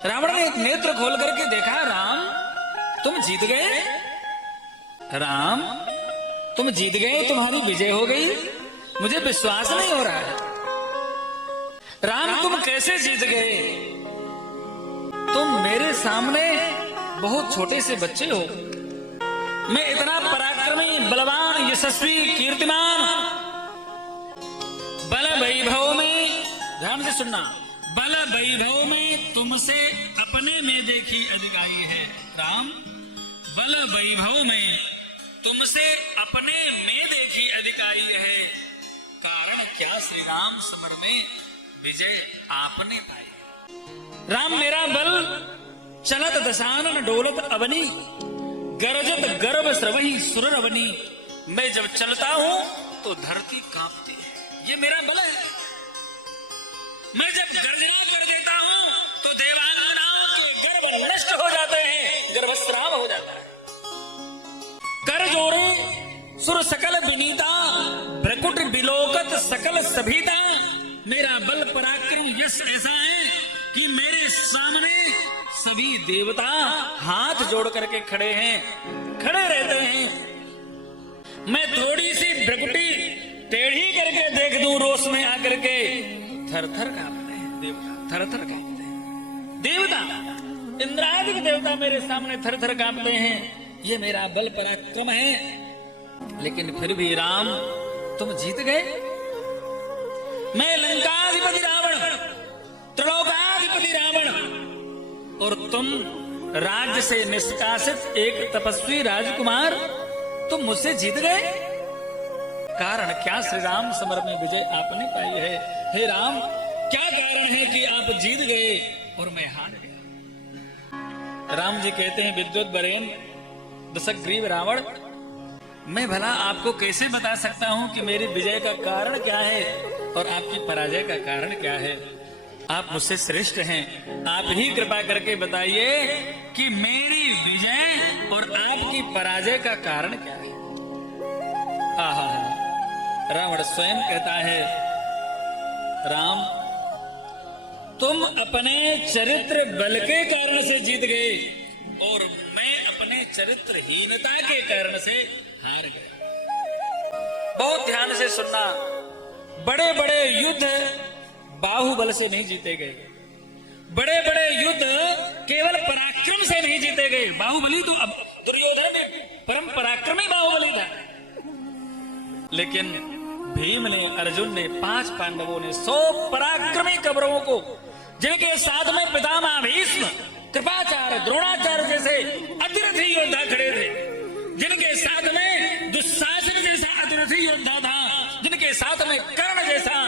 रावण ने एक नेत्र खोल करके देखा, राम तुम जीत गए, राम तुम जीत गए, तुम्हारी विजय हो गई, मुझे विश्वास नहीं हो रहा है। राम तुम कैसे जीत गए? तुम मेरे सामने बहुत छोटे से बच्चे हो, मैं इतना पराक्रमी, बलवान, यशस्वी, कीर्तिमान, बल वैभव में, ध्यान से सुनना, बल वैभव में तुमसे अपने में देखी अधिकाई है। राम बल वैभव में तुमसे अपने में देखी अधिकाई है, कारण क्या श्री राम समर में विजय आपने पाई। राम मेरा बल चलत दशानन डोलत अवनी, गरजत गर्भ स्रवही सुरर अवनी, मैं जब चलता हूं तो धरती कांपती है, ये मेरा बल है। मैं जब गर्जना कर देता हूं तो देवांगनाओं के गर्भ नष्ट हो जाते हैं, गर्भस्राव हो जाता है। कर जोरे सुर सकल विनीता, भ्रकुट बिलोकत सकल सभीता, मेरा बल पराक्रम यश ऐसा है कि मेरे सामने सभी देवता हाथ जोड़ करके खड़े हैं, खड़े रहते हैं। मैं थोड़ी सी भ्रकुटी टेढ़ी करके देख दूं रोष में आकर के, थर थर कांपते हैं देवता, थर थर कांपते हैं देवता, इंद्रादिक देवता मेरे सामने थर थर कांपते हैं। ये मेरा बल पराक्रम है, लेकिन फिर भी राम तुम जीत गए। मैं लंकाधिपति रावण, त्रिलोकाधिपति रावण, और तुम राज्य से निष्कासित एक तपस्वी राजकुमार, तुम मुझसे जीत गए। कारण क्या श्री राम समर में विजय आपने पाई है। हे राम क्या कारण है कि आप जीत गए और मैं हार गया। राम जी कहते हैं, विद्युत बरेन दशग्रीव रावण, मैं भला आपको कैसे बता सकता हूं कि मेरी विजय का कारण क्या है और आपकी पराजय का कारण क्या है। आप मुझसे श्रेष्ठ हैं, आप ही कृपा करके बताइए कि मेरी विजय और आपकी पराजय का कारण क्या है। आहा, रावण स्वयं कहता है, राम तुम अपने चरित्र बल के कारण से जीत गए और मैं अपने चरित्रहीनता के कारण से हार गया। बहुत ध्यान से सुनना, बड़े बड़े युद्ध बाहुबल से नहीं जीते गए, बड़े बड़े युद्ध केवल पराक्रम से नहीं जीते गए। बाहुबली तो अब दुर्योधन में परम पराक्रमी बाहुबली था, लेकिन भीम ने, अर्जुन ने, 5 पांडवों ने 100 पराक्रमी कौरवों को, जिनके साथ में पितामह भीष्म, कृपाचार्य, द्रोणाचार्य जैसे अतिरथी योद्धा खड़े थे, जिनके साथ में दुशासन जैसा अतिरथी योद्धा था, जिनके साथ में कर्ण जैसा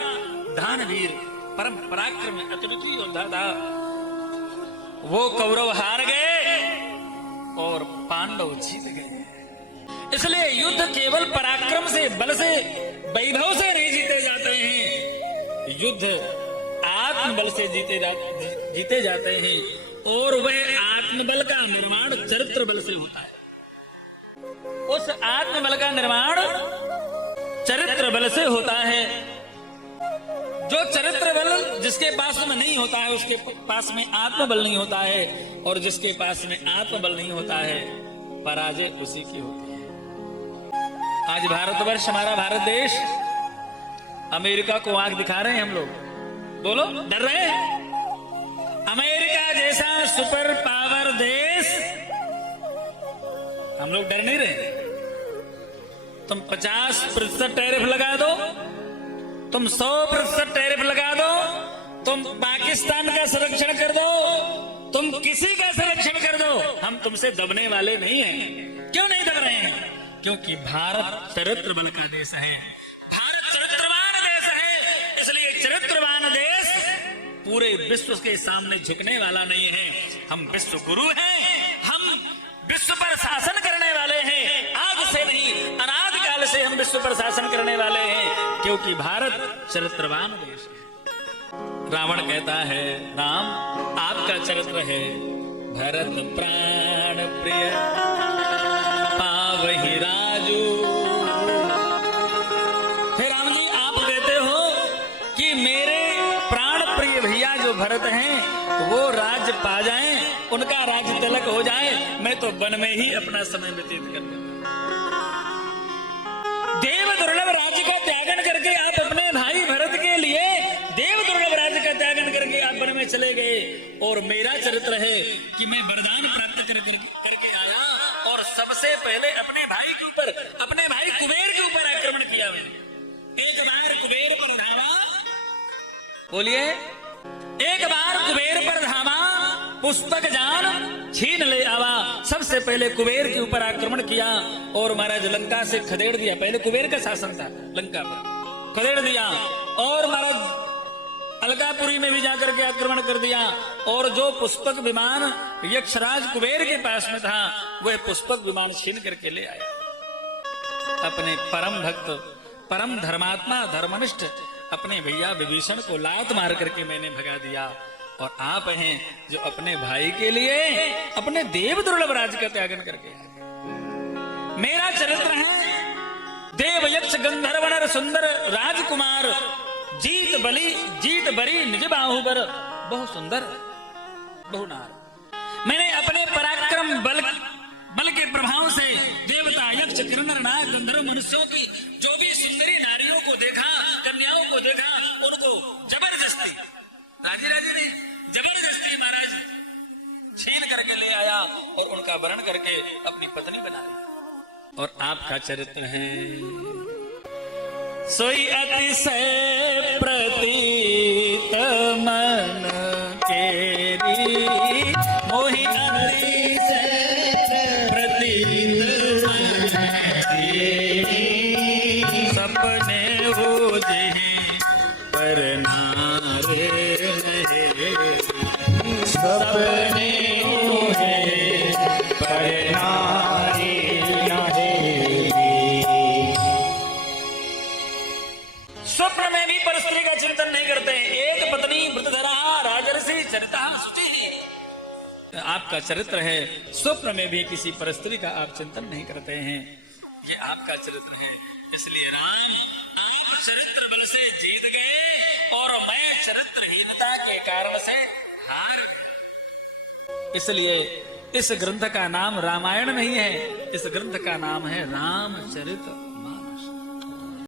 दानवीर परम पराक्रमी अतिरथी योद्धा था, वो कौरव हार गए और पांडव जीत गए। इसलिए युद्ध केवल पराक्रम से, बल से, वैभव से नहीं जीते जाते हैं, युद्ध आत्मबल से जीते जाते हैं, और वह आत्मबल का निर्माण चरित्र बल से होता है। उस आत्मबल का निर्माण चरित्र बल से होता है। जो चरित्र बल जिसके पास में नहीं होता है, उसके पास में आत्मबल नहीं होता है, और जिसके पास में आत्मबल नहीं होता है, पराजय उसी की होती है। आज भारतवर्ष, हमारा भारत देश, अमेरिका को आंख दिखा रहे हैं हम लोग, बोलो डर रहे हैं? अमेरिका जैसा सुपर पावर देश, हम लोग डर नहीं रहे। तुम 50% टैरिफ लगा दो, तुम 100% टैरिफ लगा दो, तुम पाकिस्तान का संरक्षण कर दो, तुम किसी का संरक्षण कर दो, हम तुमसे दबने वाले नहीं हैं। क्यों नहीं दब रहे हैं? क्योंकि भारत चरित्र बल का देश है, भारत चरित्रवान देश है। इसलिए चरित्रवान देश पूरे विश्व के सामने झुकने वाला नहीं है। हम विश्व गुरु हैं, हम विश्व पर शासन करने वाले हैं। आज से नहीं, अनादि काल से हम विश्व पर शासन करने वाले हैं, क्योंकि भारत चरित्रवान देश है। रावण कहता है, राम आपका चरित्र है भरत प्राण प्रिय पावहि राजू। हे राम जी, आप कहते हो कि मेरे प्राण प्रिय भैया जो भरत हैं वो राज पा जाएं, उनका राज तिलक हो जाए, मैं तो वन में ही अपना समय व्यतीत कर दूंगा। देव दुर्लभ राज्य का त्यागन करके आप अपने भाई भरत के लिए देव दुर्लभ राज्य का त्यागन करके आप वन में चले गए, और मेरा चरित्र है कि मैं वरदान प्राप्त करके आया और सबसे पहले अपने भाई के ऊपर, अपने भाई कुबेर के ऊपर आक्रमण किया। मैंने एक बार कुबेर पर धावा, बोलिए, एक बार कुबेर पर धावा, पुस्तक जान छीन ले आवा। सबसे पहले कुबेर के ऊपर आक्रमण किया और महाराज लंका से खदेड़ दिया। पहले कुबेर का शासन था लंका पर, खदेड़ दिया और महाराज अलकापुरी में भी जाकर के आक्रमण कर दिया। और जो पुष्पक विमान यक्षराज कुबेर के पास में था, वह पुष्पक विमान छीन करके ले आया। अपने परम भक्त, परम धर्मात्मा, धर्मनिष्ठ अपने भैया विभीषण को लात मार करके मैंने भगा दिया। और आप हैं जो अपने भाई के लिए अपने देव दुर्लभ राज्य का त्यागन करके आए। मेरा चरित्र है देव यक्ष गंधर्व नर सुंदर राजकुमार, जीत बरी निज बाहुबर, बहुत सुंदर बहुनार। मैंने अपने पराक्रम बल के प्रभाव से देवता यक्ष किन्नर नाग गंधर्व मनुष्यों की जो भी सुंदरी नारियों को देखा, कन्याओं को देखा, उनको जबरदस्ती, राजी नहीं, जबरदस्ती महाराज छीन करके ले आया और उनका वरण करके अपनी पत्नी बना ली। और आपका चरित्र है सोई अतिशय प्रतीत मन केरी, मोहि अतिशय प्रतीत सपने हो जी पर नारे, सपने होए पर नारी नहीं। स्वप्न में भी परस्त्री का चिंतन नहीं करते हैं। एक पत्नी व्रतधरा राजर्षि चरिता शुचि। आपका चरित्र है स्वप्न में भी किसी परस्त्री का आप चिंतन नहीं करते हैं। ये आपका चरित्र है। इसलिए राम, आप चरित्र बल से जीत गए और मैं चरित्रहीनता के कारण से हार। इसलिए इस ग्रंथ का नाम रामायण नहीं है, इस ग्रंथ का नाम है रामचरित।